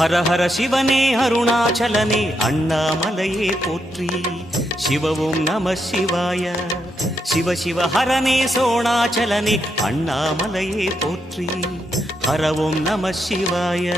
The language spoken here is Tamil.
ஹர ஹர சிவனே அருணாச்சலனே அண்ணாமலையே போற்றி. சிவவும் நம சிவாய. சிவ சிவ ஹரனே சோணாச்சலனே அண்ணாமலையே போற்றி. ஹரவும் நம சிவாய.